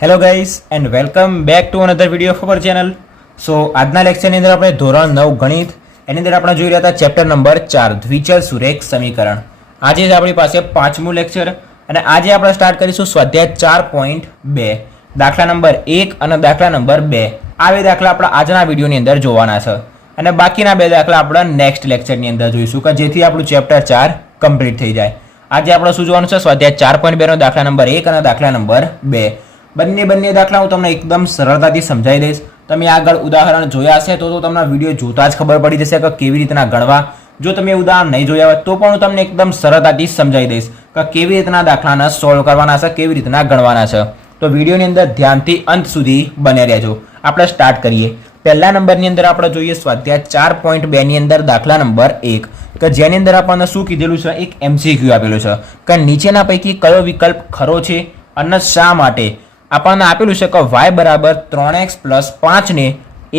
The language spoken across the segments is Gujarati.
Hello guys and welcome back to another video of our channel. So આજના લેક્ચરની અંદર આપણે ધોરણ 9 ગણિત એની અંદર આપણે જોઈ રહ્યા હતા ચેપ્ટર નંબર 4 દ્વિચલ સુરેખ સમીકરણ. આજે જ આપણી પાસે પાંચમું લેક્ચર અને આજે આપણે સ્ટાર્ટ કરીશું સ્વાધ્યાય 4.2 દાખલા નંબર 1 અને દાખલા નંબર 2. આ બે દાખલા આપણે આજના વિડીયોની અંદર જોવાના છે અને બાકીના બે દાખલા આપણે નેક્સ્ટ લેક્ચરની અંદર જોઈશું કે જેથી આપણું ચેપ્ટર 4 કમ્પ્લીટ થઈ જાય. આજે આપણે શું જોવાનું છે? સ્વાધ્યાય 4.2 નો દાખલા નંબર 1 અને દાખલા નંબર 2. બંને દાખલા હું તમને એકદમ સરળતાથી સમજાવી દઈશ. તમે આગળ ઉદાહરણ જોયા હશે તો તમને વિડીયો જોતા જ ખબર પડી જશે કે કેવી રીતના ગણવા. જો તમે ઉદાહરણ નહીં જોયા હોય તો પણ હું તમને એકદમ સરળતાથી સમજાવી દઈશ કે કેવી રીતના દાખલાને સોલ્વ કરવાના છે, કેવી રીતના ગણવાના છે. તો વિડીયોની અંદર ધ્યાનથી અંત સુધી બને રહેજો. આપણે સ્ટાર્ટ કરીએ. પહેલા નંબરની અંદર આપણે જોઈએ સ્વાધ્યાય 4.2 ની અંદર દાખલા નંબર 1 કે જેની અંદર આપણને શું કીધેલું છે? એક MCQ આપેલું છે કે નીચેના પૈકી કયો વિકલ્પ ખરો છે અને શા માટે? આપણને આપેલું છે કે y બરાબર 3x + 5 ને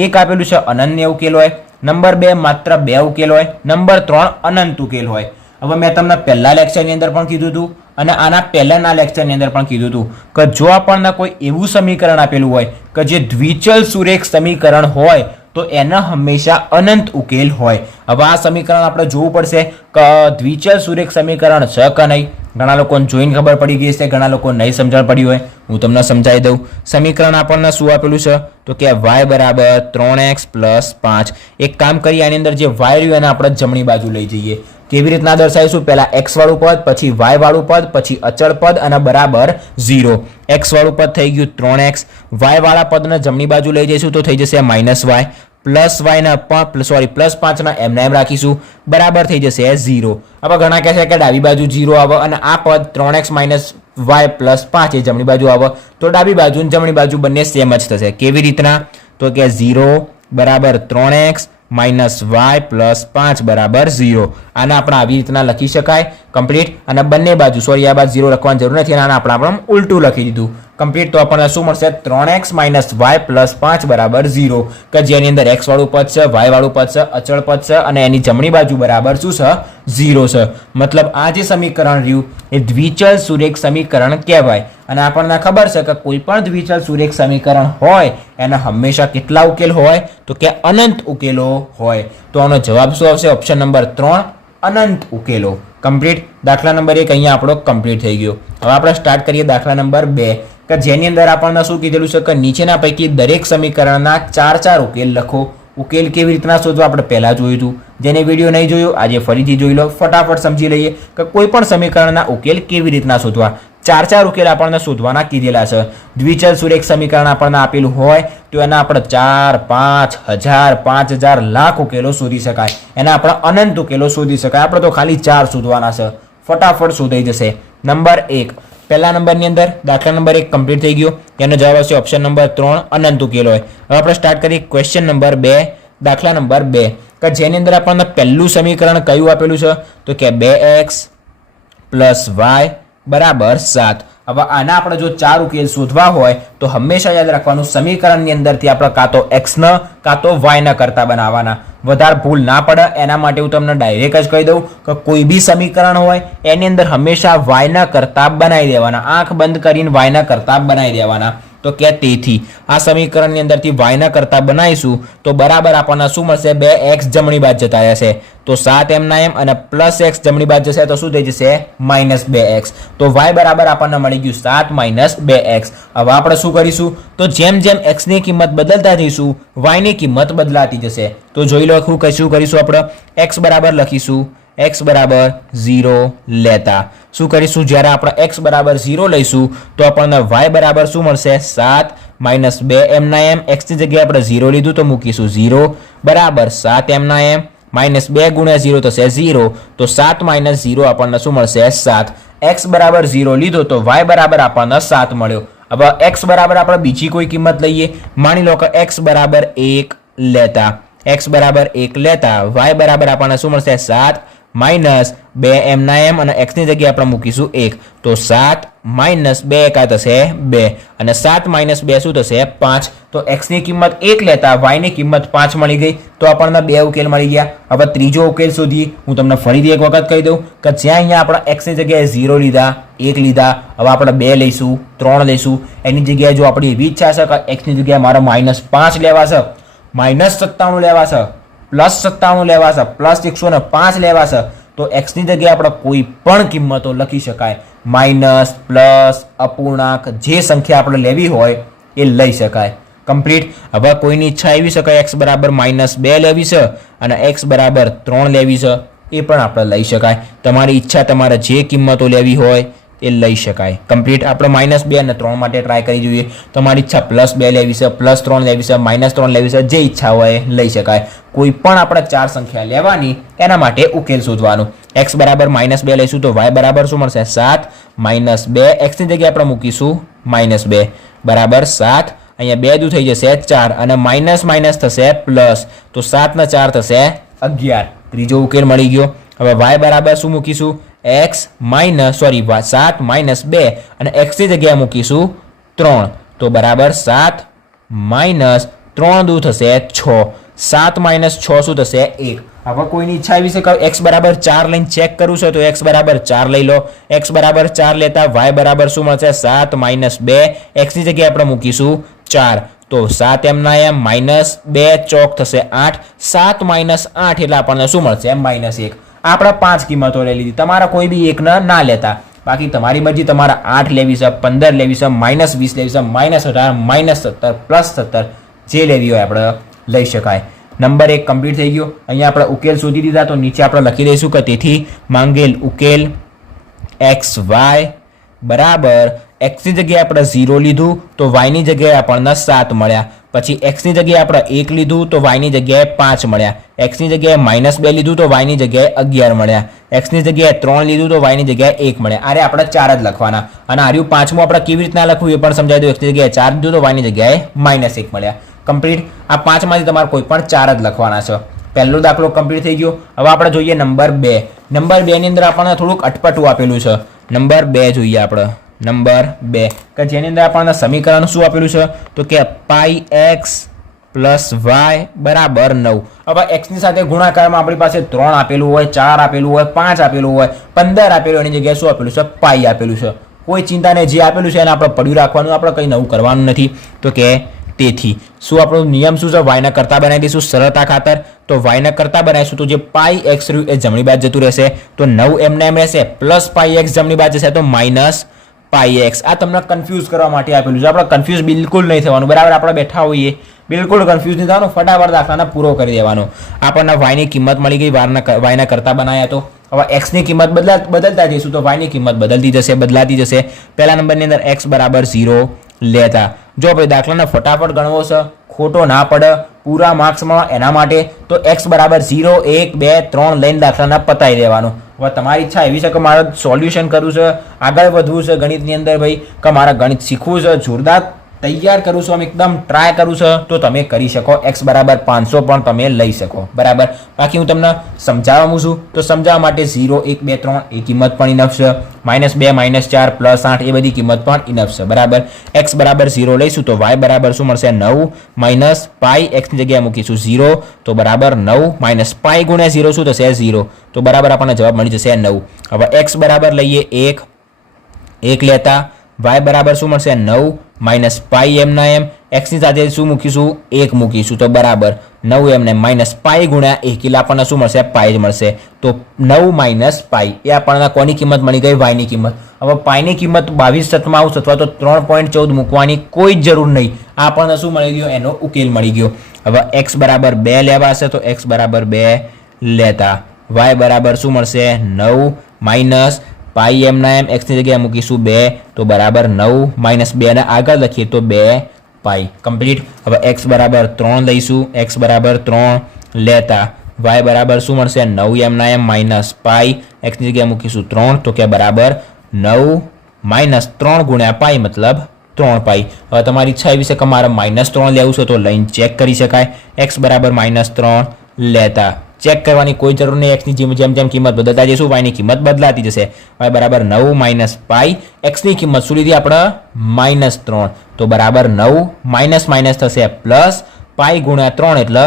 1 આપેલું છે અનન્ય ઉકેલ હોય. નંબર 2 માત્ર 2 ઉકેલ હોય. નંબર 3 અનંત ઉકેલ હોય. હવે મેં તમને પહેલા લેક્ચરની અંદર પણ કીધું હતું અને આના પહેલાના લેક્ચરની અંદર પણ કીધું હતું કે જો આપણને કોઈ એવું સમીકરણ આપેલું હોય કે જે દ્વિચલ સુરેખ સમીકરણ હોય તો એના હંમેશા અનંત ઉકેલ હોય. હવે આ સમીકરણ આપણે જોવું પડશે કે દ્વિચલ સુરેખ સમીકરણ છે કે નહીં. ઘણા લોકોને જોઈને ખબર પડી ગઈ છે, ઘણા લોકો નહીં સમજણ પડી હોય. હું તમને સમજાવી દઉં. સમીકરણ આપણને શું આપેલું છે તો કે y બરાબર 3x + 5. એક કામ કરીએ, આની અંદર જે y રહ્યું એને આપણે જમણી બાજુ લઈ જઈએ. કેવી રીતના દર્શાવીશું? પહેલા x વાળું પદ, પછી y વાળું પદ, પછી અચળ પદ અને બરાબર 0. x વાળું પદ થઈ ગયું 3x, y વાળા પદને જમણી બાજુ લઈ જઈશું તો થઈ જશે -y, પ્લસ y ના +5 ના એમ રાખીશું, બરાબર થઈ જશે 0. હવે ઘણા કહે છે કે ડાબી બાજુ 0 આવે અને આ પદ 3x - y + 5 એ જમણી બાજુ આવે તો ડાબી બાજુ અને જમણી બાજુ બંને સેમ જ થશે. કેવી રીતના? તો કે 0 બરાબર 3x - y + 5 બરાબર 0. આને આપણે આવી રીતના લખી શકાય કમ્પ્લીટ. અને બંને બાજુ આ બાજુ 0 લખવાની જરૂર નથી. આને આપણે ઉલટું લખી દીધું કમ્પ્લીટ. તો આપણને શું મળશે? 3x - y + 5 બરાબર 0 કે જેની અંદર x વાળું પદ છે, y વાળું પદ છે, અચળ પદ છે અને એની જમણી બાજુ બરાબર શું છે? 0 છે. મતલબ આ જે સમીકરણ રહ્યું એ દ્વિચલ સુરેખ સમીકરણ કહેવાય. અને આપણને ખબર છે કે કોઈ પણ દ્વિચલ સુરેખ સમીકરણ હોય એના હંમેશા કેટલા ઉકેલ હોય? તો કે અનંત ઉકેલો હોય. તો આનો જવાબ શું આવશે? ઓપ્શન નંબર 3 અનંત ઉકેલો. કમ્પ્લીટ. દાખલા નંબર 1 અહીંયા આપણો કમ્પ્લીટ થઈ ગયો. હવે આપણે સ્ટાર્ટ કરીએ દાખલા નંબર 2 કે જેની અંદર આપણને શું કીધેલું છે કે નીચેના પૈકી દરેક સમીકરણના 4 ઉકેલ લખો. ઉકેલ કેવી રીતના શોધવા આપણે પહેલા જોયું હતું. જેને વિડીયો નહીં જોયો આજે ફરીથી જોઈ લો. ફટાફટ સમજી લઈએ કે કોઈ પણ સમીકરણના ઉકેલ કેવી રીતના શોધવા. 4 ઉકેલ આપણને શોધવાના કીધેલા છે. દ્વિચલ સુરેખ સમીકરણ આપણને આપેલું હોય તો એના આપણે 4, 5, 1000, 5000, લાખ ઉકેલો શોધી શકાય. એના આપણે અનંત ઉકેલો શોધી શકાય. આપણે તો ખાલી 4 શોધવાના છે. ફટાફટ શોધાઈ જશે. નંબર 1 પહેલા નંબરની અંદર દાખલા નંબર 1 કમ્પ્લીટ થઈ ગયો. એનો જવાબ આવશે ઓપ્શન નંબર 3 અનંત ઉકેલ હોય. હવે આપણે સ્ટાર્ટ કરીએ ક્વેશ્ચન નંબર 2 દાખલા નંબર 2 કે જેની અંદર આપણને પહેલું સમીકરણ કયું આપેલું છે તો કે 2x + y બરાબર 7. હવે આના આપણે જો 4 ઉકેલ શોધવા હોય તો હંમેશા યાદ રાખવાનું સમીકરણની અંદરથી આપણે કાં તો x ને કાં તો y ને કરતા બનાવવાના. વધારે ભૂલ ના પડે એના માટે હું તમને ડાયરેક્ટ જ કહી દઉં કે કોઈ બી સમીકરણ હોય એની અંદર હંમેશા y ના કરતા બનાવી દેવાના. આંખ બંધ કરીને y ના કરતા બનાવી દેવાના. તો કે તેથી આ સમીકરણની અંદરથી y ના કરતા બનાવીશું તો બરાબર આપણને શું મળશે? 2x જમણી બાજુ જતા રહેશે તો 7 એમના એમ અને +x જમણી બાજુ જશે તો શું થઈ જશે? -2x. તો y બરાબર આપણને મળી ગયું 7 - 2x. હવે આપણે શું કરીશું? તો જેમ જેમ x ની કિંમત બદલતા જઈશું y ની કિંમત બદલાતી જશે. તો જોઈ લો શું કરીશું આપણે? x બરાબર લખીશું x બરાબર 0 લેતા શું કરીશું? જ્યારે આપણે x બરાબર 0 લઈશું તો આપણને y બરાબર શું મળશે? 7 - 2 એમના એમ. x ની જગ્યાએ આપણે 0 લીધું તો મૂકીશું 0 બરાબર 7 એમના એમ. -2 × 0 થશે 0. તો 7 - 0 આપણને શું મળશે? 7. x બરાબર 0 લીધો તો y બરાબર આપણને 7 મળ્યો. હવે x બરાબર આપણે બીજી કોઈ કિંમત લઈએ. માની લો કે x બરાબર 1 લેતા x બરાબર 1 લેતા y બરાબર આપણને શું મળશે? 7 - 2 એમના એમ અને x ની જગ્યાએ આપણે મૂકીશું 1 તો 7 માઇનસ 2 એકા થશે 2 અને 7 માઇનસ 2 શું થશે 5. તો એક્સની કિંમત 1 લેતા વાયની કિંમત 5 મળી ગઈ. તો આપણને બે ઉકેલ મળી ગયા. હવે ત્રીજો ઉકેલ શોધીએ. હું તમને ફરીથી એક વખત કહી દઉં કે જ્યાં અહીંયા આપણે એક્સની જગ્યાએ 0 લીધા, 1 લીધા, હવે આપણે 2 લઈશું, 3 લઈશું. એની જગ્યાએ જો આપણી એવી ઈચ્છા છે કે એક્સની જગ્યાએ મારે -5 લેવા છે, -57 લેવા છે, +57 લેવા છે, +105 લેવા છે, તો એક્સની જગ્યાએ આપણે કોઈ પણ કિંમતો લખી શકાય. માઇનસ, પ્લસ, અપૂર્ણાંક જે સંખ્યા આપણે લેવી હોય એ લઈ શકાય. કમ્પ્લીટ. હવે કોઈની ઈચ્છા એવી છે કે એક્સ બરાબર -2 લેવી છે અને એક્સ બરાબર 3 લેવી છે, એ પણ આપણે લઈ શકાય. તમારી ઈચ્છા, તમારે જે કિંમતો લેવી હોય એ લઈ શકાય. કમ્પ્લીટ. આપણે -2 અને 3 માટે ટ્રાય કરી જોઈએ. તમારી ઈચ્છા +2 લેવી છે, +3 લેવી છે, -3 લેવી છે, જે ઈચ્છા હોય એ લઈ શકાય. કોઈ પણ આપણે 4 સંખ્યા લેવાની, એના માટે ઉકેલ શોધવાનું. x બરાબર -2 લઈશું તો y બરાબર શું મળશે 7 -2. x ની જગ્યાએ આપણે મૂકીશું -2 બરાબર 7. અહીંયા 2 દૂર થઈ જશે 4 અને માઇનસ માઇનસ થશે પ્લસ, તો 7 ને 4 થશે 11. ત્રીજો ઉકેલ મળી ગયો. હવે y બરાબર શું મૂકીશું x માઇનસ 7 -2 અને x ની જગ્યાએ મૂકીશું 3, તો બરાબર 7 માઇનસ 3 દૂર થશે 6. 7 માઇનસ 6 શું થશે 1. હવે કોઈની ઈચ્છા એવી છે કે x બરાબર 4 લઈને ચેક કરવું છે તો x બરાબર 4 લઈ લો. x બરાબર 4 લેતા y બરાબર શું મળશે 7 -2. x ની જગ્યાએ આપણે મૂકીશું 4, તો 7 એમના એમ -2 ચોક થશે 8. 7 -8 એટલે આપણને શું મળશે -1. આપણે 5 કિંમતો લઈ લીધી. તમારા કોઈ બી એકને ના લેતા. બાકી તમારી મરજી, તમારે 8 લેવી છે, 15 લેવી છે, -20 લેવી છે, -18, -17, +17, જે લેવી હોય આપણે લઈ શકાય. નંબર 1 કમ્પ્લીટ થઈ ગયો. અહીંયા આપણે ઉકેલ શોધી દીધા. તો નીચે આપણે લખી દઈશું કે તેથી માંગેલ ઉકેલ xy બરાબર x ની જગ્યાએ આપણે 0 લીધું તો y ની જગ્યાએ આપણને 7 મળ્યા. પછી x ની જગ્યાએ આપણે 1 લીધું તો y ની જગ્યાએ 5 મળ્યા. x ની જગ્યાએ -2 લીધું તો y ની જગ્યાએ 11 મળ્યા. x ની જગ્યાએ 3 લીધું તો y ની જગ્યાએ 1 મળ્યા. આરે આપણે 4 જ લખવાના. અને આર્યું પાંચમું આપણે કેવી રીતના લખવું એ પણ સમજાવી દઉં. x ની જગ્યાએ 4 લીધું તો y ની જગ્યાએ -1 મળ્યા. કમ્પ્લીટ. આ 5 માંથી તમારે કોઈ પણ 4 જ લખવાના છે. પહેલો દાખલો કમ્પ્લીટ થઈ ગયો. હવે આપણે જોઈએ નંબર 2. નંબર 2 ની અંદર આપણને થોડુંક અટપટું આપેલું છે. નંબર 2 જોઈએ આપણે. નંબર 2 કે જેની અંદર આપણને સમીકરણ શું આપેલું છે તો કે πx + y બરાબર 9. હવે x ની સાથે ગુણાકારમાં આપણી પાસે 3 આપેલું હોય, 4 આપેલું હોય, 5 આપેલું હોય, 15 આપેલું, એની જગ્યાએ શું આપેલું છે પાઈ આપેલું છે. કોઈ ચિંતા નહીં, જે આપેલું છે એને આપણે પડ્યું રાખવાનું, આપણે કંઈ નવું કરવાનું નથી. તો કે તેથી શું આપણો નિયમ શું છે, વાયના કરતા બનાવી દઈશું સરળતા ખાતર. તો વાયના કરતા બનાવીશું તો જે πx રહ્યું એ જમણી બાજુ જતું રહેશે, તો 9 એમને એમ રહેશે, પ્લસ πx જમણી બાજુ જશે તો -πx. આ તમને કન્ફ્યુઝ કરવા માટે આપેલું છે. આપણે કન્ફ્યુઝ બિલકુલ નહીં થવાનું. બરાબર, આપણે બેઠા હોઈએ બિલકુલ કન્ફ્યુઝ નહીં થવાનું. ફટાફટ દાખલાને પૂરો કરી દેવાનો. આપણને વાયની કિંમત મળી ગઈ, વાયના કરતા બનાવ્યા. તો હવે x ની કિંમત બદલતા જઈશું તો y ની કિંમત બદલાતી જશે. પહેલા નંબરની અંદર x બરાબર 0 લેતા. જો આપણે દાખલાને ફટાફટ ગણવો છે, ખોટો ના પડે પૂરા માર્ક્સમાં, એના માટે તો x બરાબર 0, 1, 2, 3 લઈને દાખલાને પતાવી દેવાનું. હવે તમારી ઈચ્છા એવી છે કે મારે સોલ્યુશન કરવું છે, આગળ વધવું છે ગણિતની અંદર ભાઈ, કે મારે ગણિત શીખવું છે, જોરદાર તૈયાર કરું છું, આમ એકદમ ટ્રાય કરું છે, તો તમે કરી શકો. x બરાબર 500 પણ તમે લઈ શકો. બરાબર. બાકી હું તમને સમજાવવાનું છું તો સમજાવવા માટે 0, 1, 2, 3 એ કિંમત પણ ઇનફ છે. -2, -4, +8 એ બધી કિંમત પણ ઇનફ છે. બરાબર. x બરાબર 0 લઈશું તો y બરાબર શું મળશે 9 -π. x ની જગ્યાએ મૂકીશું 0 તો બરાબર 9 -π ગુણ્યા 0 શું થશે 0, તો બરાબર આપણને જવાબ મળી જશે 9. હવે x બરાબર લઈએ 1 લેતા y બરાબર શું મળશે 9 -π એમના એમ. x ની સાથે શું મૂકીશું 1 મૂકીશું તો બરાબર 9 એમને -π ગુણ્યા 1 એટલે આપણને શું મળશે પાઈ જ મળશે. તો 9 - π એ આપણને કોની કિંમત મળી ગઈ, y ની કિંમત. હવે પાઈ ની કિંમત 22/7 અથવા તો 3.14 મૂકવાની કોઈ જ જરૂર નહીં. આ આપણને શું મળી ગયો, એનો ઉકેલ મળી ગયો. હવે x બરાબર 2 લેવા હશે તો x બરાબર 2 લેતા y બરાબર શું મળશે 9 π એમના એમ. x ની જગ્યાએ મૂકીશું 2 તો બરાબર 9 -2 ને આગળ લખીએ તો 2 π. કમ્પ્લીટ. હવે x બરાબર 3 લઈશું. x બરાબર 3 લેતા y બરાબર શું મળશે 9 એમના એમ -π. x ની જગ્યાએ મૂકીશું 3 તો કે બરાબર 9 -3 ગુણ્યા π મતલબ 3 π. હવે તમારી ઈચ્છા એવી છે કે મારે -3 લેવું છે તો લઈને ચેક કરી શકાય. x બરાબર -3 લેતા ચેક કરવાની કોઈ જરૂર નહીં. એક્સની જેમ જેમ કિંમત બદલતા જઈશું વાયની કિંમત બદલાતી જશે. વાય બરાબર 9 માઇનસ પાઈ. એક્સની કિંમત શું લીધી આપણે? -3. તો બરાબર 9 માઇનસ માઇનસ થશે પ્લસ પાઈ ગુણ્યા 3 એટલે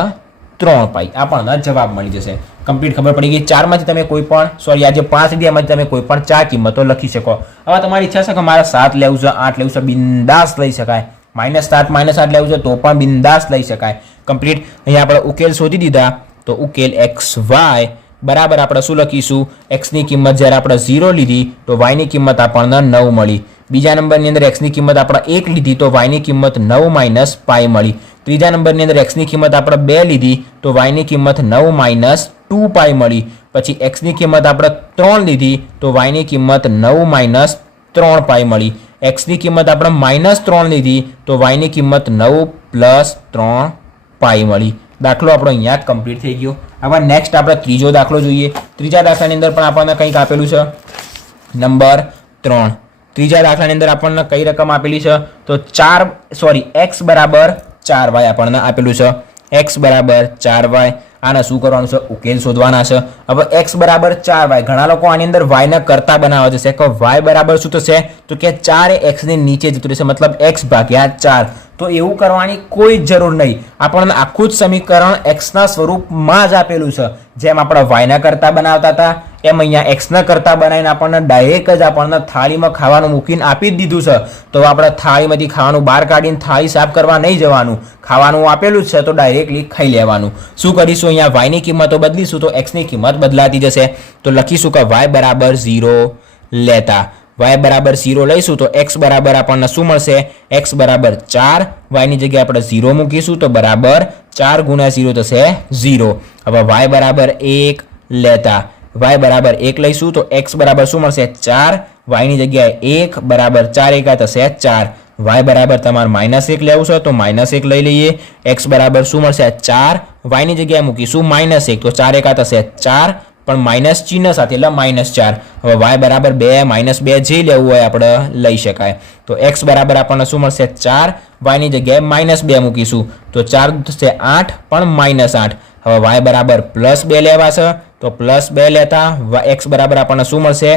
3 પાઈ. આપણને જવાબ મળી જશે. કમ્પ્લીટ ખબર પડી ગઈ. 4માંથી તમે કોઈ પણ સોરી આજે 5 લીધી એમાંથી તમે કોઈ પણ 4 કિંમતો લખી શકો. હવે તમારી ઈચ્છા છે કે મારે 7 લેવું છે, 8 લેવું છે, બિંદાસ લઈ શકાય. -7 -8 લેવું છે તો પણ બિંદાસ લઈ શકાય. કમ્પ્લીટ. અહીંયા આપણે ઉકેલ શોધી દીધા. તો ઉકેલ xy બરાબર આપણે શું લખીશું? એક્સની કિંમત જ્યારે આપણે 0 લીધી તો વાયની કિંમત આપણને 9 મળી. બીજા નંબરની અંદર એક્સની કિંમત આપણે 1 લીધી તો વાયની કિંમત 9 માઇનસ પાઈ મળી. ત્રીજા નંબરની અંદર એક્સની કિંમત આપણે 2 લીધી તો વાયની કિંમત 9 માઇનસ 2 પાઈ મળી. પછી એક્સની કિંમત આપણે 3 લીધી તો વાયની કિંમત 9 માઇનસ 3 પાઈ મળી. એક્સની કિંમત આપણે -3 લીધી તો વાયની કિંમત 9 પ્લસ 3 પાઈ મળી. દાખલો આપણો અહીંયા જ કમ્પ્લીટ થઈ ગયો. હવે નેક્સ્ટ આપણે ત્રીજો દાખલો જોઈએ. ત્રીજા દાખલાની અંદર પણ આપણને કંઈક આપેલું છે. નંબર 3. ત્રીજા દાખલાની અંદર આપણને કઈ રકમ આપેલી છે? તો x બરાબર 4y આપણને આપેલું છે. x બરાબર 4y. આને શું કરવાનું છે? ઉકેલ શોધવાના છે. હવે x બરાબર 4y. ઘણા લોકો આની અંદર y ને કરતા બનાવે છે કે y બરાબર શું થશે? તો કે 4 એ x ની નીચે જતું રહેશે, મતલબ x ભાગ્યા 4. તો એવું કરવાની કોઈ જરૂર નહીં. આપણને આખું જ સમીકરણ x ના સ્વરૂપમાં જ આપેલું છે. જેમ આપણે y ના કરતા બનાવતા હતા એમ અહીંયા x ના કરતા બનાવીને આપણને ડાયરેક્ટ જ આપણને થાળીમાં ખાવાનું મૂકીને આપી જ દીધું છે. તો આપણે થાળીમાંથી ખાવાનું બહાર કાઢીને થાળી સાફ કરવા નહીં જવાનું. ખાવાનું આપેલું જ છે તો ડાયરેક્ટલી ખાઈ લેવાનું. શું કરીશું? અહીંયા y ની કિંમતો બદલીશું તો x ની કિંમત બદલાતી જશે. તો લખીશું કે y બરાબર 0 લેતા. y બરાબર 0 લઈશું તો x બરાબર આપણને શું મળશે? x બરાબર 4. y ની જગ્યાએ આપણે 0 મૂકીશું તો બરાબર 4 ગુણ્યા 0 થશે 0. હવે y બરાબર 1 લેતા. y બરાબર 1 લઈશું તો x બરાબર શું મળશે? 4. y ની જગ્યાએ 1 બરાબર 4 એકા થશે 4. y બરાબર તમારે -1 લેવું છે તો -1 લઈ લઈએ. x બરાબર શું મળશે? 4. y ની જગ્યાએ મૂકીશું -1 તો 4 એકા થશે 4. પણ માઇનસ ચિહ્ન સાથે એટલે -4. હવે y બરાબર 2 -2 જે લેવું હોય આપણે લઈ શકાય. તો x બરાબર આપણને શું મળશે? 4. y ની જગ્યાએ -2 મૂકીશું તો 4 થશે 8 પણ -8. હવે y બરાબર +2 લેવા છે તો +2 લેતા x બરાબર આપણને શું મળશે?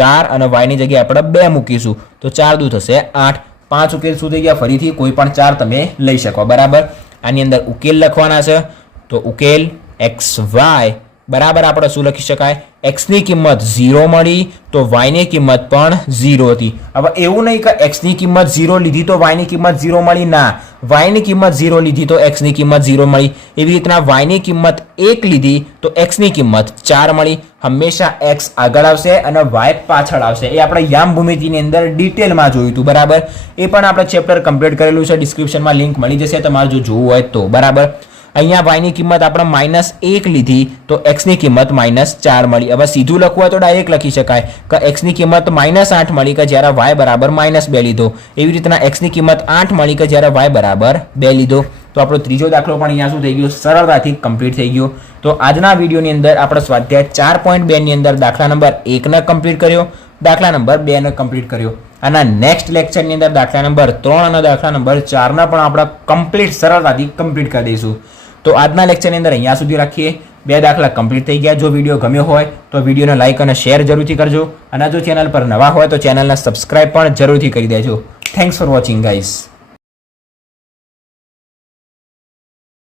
4 અને y ની જગ્યાએ આપણે 2 મૂકીશું તો 4 દુ થશે 8. 5 ઉકેલ શું થઈ ગયા? ફરીથી કોઈ પણ 4 તમે લઈ શકો. બરાબર. આની અંદર ઉકેલ લખવાના છે. તો ઉકેલ xy બરાબર આપણે શું લખી શકાય? x ની કિંમત 0 મળી તો y ની કિંમત પણ 0 હતી. હવે એવું નહીં કે x ની કિંમત 0 લીધી તો y ની કિંમત 0 મળી. ના, y ની કિંમત 0 લીધી તો x ની કિંમત 0 મળી. એવી રીતના y ની કિંમત 1 લીધી તો x ની કિંમત 4 મળી. હંમેશા x આગળ આવશે અને y પાછળ આવશે. એ આપણે યામ ભૂમિતિની અંદર ડિટેલમાં જોયું હતું. બરાબર. એ પણ આપણે ચેપ્ટર કમ્પ્લીટ કરેલું છે. ડિસ્ક્રિપ્શનમાં લિંક મળી જશે તમારે જો જોવું હોય તો. બરાબર. અહીંયા y ની કિંમત આપણે -1 લીધી તો x ની કિંમત -4 મળી. હવે સીધું લખવું હોય તો ડાયરેક્ટ લખી શકાય કે x ની કિંમત -8 મળી કે જ્યારે y બરાબર -2 લીધો. એવી રીતના x ની કિંમત 8 મળી કે જ્યારે y બરાબર 2 લીધો. તો આપણો ત્રીજો દાખલો પણ અહીંયા શું થઈ ગયો? સરળતાથી કમ્પ્લીટ થઈ ગયો. તો આજના વિડીયોની અંદર આપણે સ્વાધ્યાય 4.2 ની અંદર દાખલા નંબર 1 ને કમ્પ્લીટ કર્યો, દાખલા નંબર 2 ને કમ્પ્લીટ કર્યો. આના નેક્સ્ટ લેક્ચરની અંદર દાખલા નંબર 3 અને દાખલા નંબર 4 ને પણ આપણે કમ્પ્લીટ સરળતાથી કમ્પ્લીટ કરી દઈશું. તો આજના લેક્ચરની અંદર અહીંયા સુધી રાખીએ. 2 દાખલા કમ્પ્લીટ થઈ ગયા. જો વિડીયો ગમ્યો હોય તો વિડીયોને લાઇક અને શેર જરૂરથી કરજો. અને જો ચેનલ પર નવા હોય તો ચેનલને સબસ્ક્રાઇબ પણ જરૂરથી કરી દેજો. Thanks for watching guys.